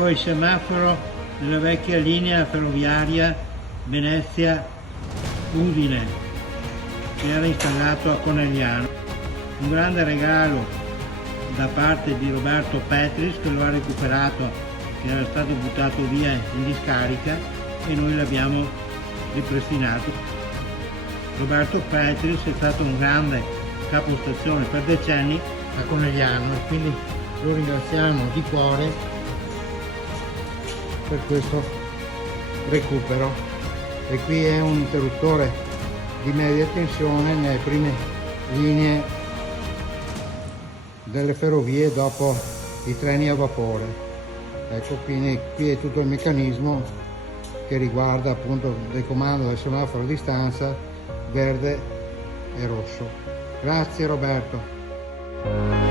Ecco il semaforo della vecchia linea ferroviaria Venezia-Udine, che era installato a Conegliano. Un grande regalo da parte di Roberto Petris, che lo ha recuperato, che era stato buttato via in discarica, e noi l'abbiamo ripristinato. Roberto Petris è stato un grande capostazione per decenni a Conegliano, e quindi lo ringraziamo di cuore per questo recupero. E qui è un interruttore di media tensione nelle prime linee delle ferrovie dopo i treni a vapore. Ecco, quindi qui è tutto il meccanismo che riguarda appunto il comando del semaforo a distanza verde e rosso. Grazie Roberto.